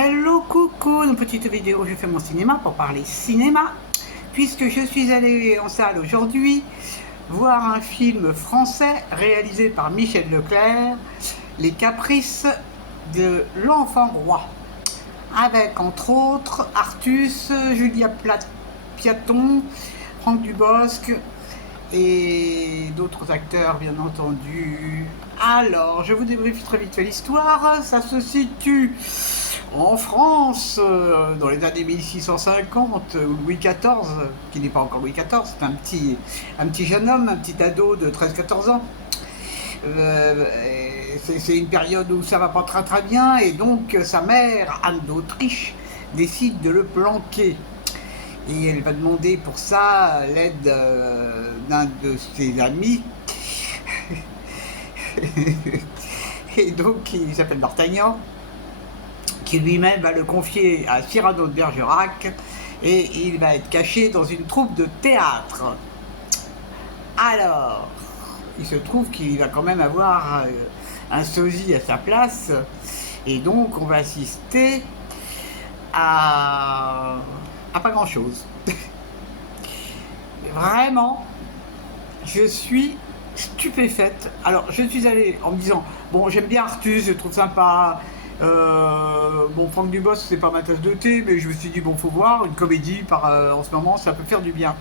Hello, coucou, une petite vidéo, je fais mon cinéma pour parler cinéma, puisque je suis allée en salle aujourd'hui voir un film français réalisé par Michel Leclerc, Les Caprices de l'Enfant Roi, avec entre autres Artus, Julia Piaton, Franck Dubosc et d'autres acteurs bien entendu. Alors, je vous débriefe très vite fait l'histoire. Ça se situe en France, dans les années 1650, où Louis XIV, qui n'est pas encore Louis XIV, c'est un petit jeune homme, un petit ado de 13-14 ans. C'est une période où ça va pas très bien, et donc sa mère, Anne d'Autriche, décide de le planquer. Et elle va demander pour ça l'aide d'un de ses amis. Et donc, il s'appelle D'Artagnan, qui lui-même va le confier à Cyrano de Bergerac, et il va être caché dans une troupe de théâtre. Alors, il se trouve qu'il va quand même avoir un sosie à sa place, et donc on va assister à pas grand chose. Vraiment, je suis stupéfaite. Alors, je suis allée en me disant, bon, j'aime bien Artus, je trouve sympa. Bon, Franck Dubosc, c'est pas ma tasse de thé, mais je me suis dit, bon, faut voir, une comédie en ce moment, ça peut faire du bien.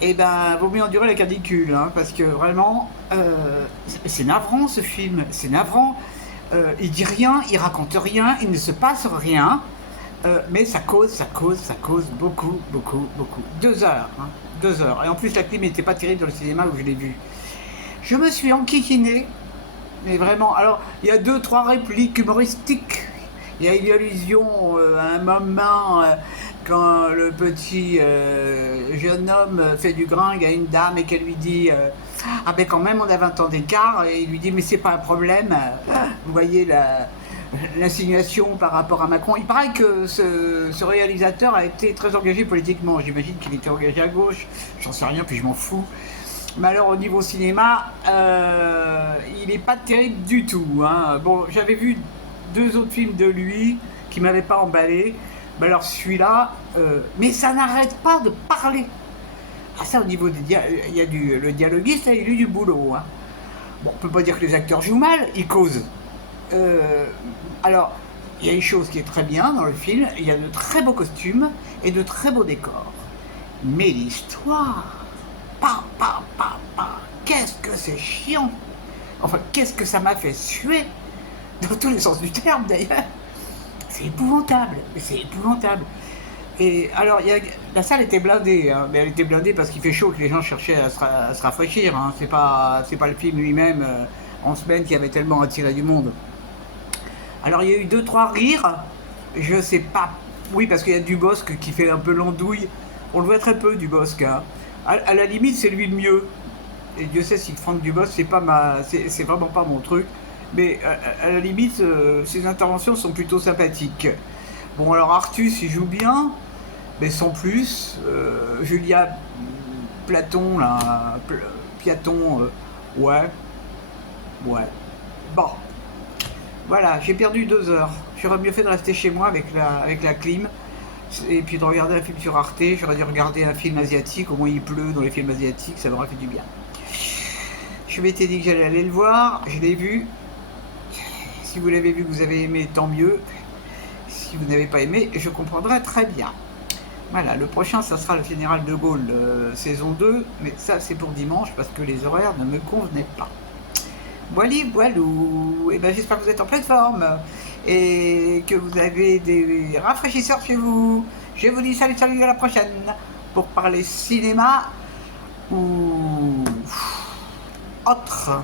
Et ben, vaut mieux endurer la canicule, hein, parce que vraiment, c'est navrant ce film, c'est navrant. Il dit rien, il raconte rien, il ne se passe rien. Mais ça cause beaucoup. 2 heures, hein, 2 heures. Et en plus, la clim n'était pas terrible dans le cinéma où je l'ai vu. Je me suis enquiquiné, mais vraiment. Alors, il y a 2-3 répliques humoristiques. Il y a une allusion à un moment quand le petit jeune homme fait du gringue à une dame et qu'elle lui dit ah ben quand même on a 20 ans d'écart, et il lui dit mais c'est pas un problème. Vous voyez l'insinuation par rapport à Macron. Il paraît que ce réalisateur a été très engagé politiquement. J'imagine qu'il était engagé à gauche, j'en sais rien, puis je m'en fous. Mais alors au niveau cinéma, il n'est pas terrible du tout, hein. Bon, j'avais vu 2 autres films de lui qui ne m'avaient pas emballé. Mais alors celui-là, mais ça n'arrête pas de parler. Ah ça, au niveau il y a le dialoguiste, il a eu du boulot, hein. Bon, on peut pas dire que les acteurs jouent mal, ils causent. Alors, il y a une chose qui est très bien dans le film, il y a de très beaux costumes et de très beaux décors. Mais l'histoire, qu'est-ce que c'est chiant. Enfin, qu'est-ce que ça m'a fait suer, dans tous les sens du terme d'ailleurs. C'est épouvantable, Et alors, la salle était blindée, hein, mais elle était blindée parce qu'il fait chaud, que les gens cherchaient à se rafraîchir, hein. C'est pas le film lui-même en semaine qui avait tellement attiré du monde. Alors il y a eu 2-3 rires, je sais pas, oui parce qu'il y a Dubosc qui fait un peu l'andouille, on le voit très peu Dubosc, hein. À la limite c'est lui le mieux, et Dieu sait si Franck Dubosc c'est vraiment pas mon truc, mais à la limite ses interventions sont plutôt sympathiques. Bon alors Artus il joue bien, mais sans plus. Julia Platon là, Piaton, ouais, bon. Voilà, j'ai perdu 2 heures. J'aurais mieux fait de rester chez moi avec la clim et puis de regarder un film sur Arte. J'aurais dû regarder un film asiatique, au moins il pleut dans les films asiatiques, ça m'aurait fait du bien. Je m'étais dit que j'allais aller le voir, je l'ai vu. Si vous l'avez vu, que vous avez aimé, tant mieux. Si vous n'avez pas aimé, je comprendrai très bien. Voilà, le prochain, ça sera le Général de Gaulle, saison 2, mais ça c'est pour dimanche parce que les horaires ne me convenaient pas. Voilou, et ben j'espère que vous êtes en pleine forme et que vous avez des rafraîchisseurs chez vous. Je vous dis salut, à la prochaine pour parler cinéma ou autre.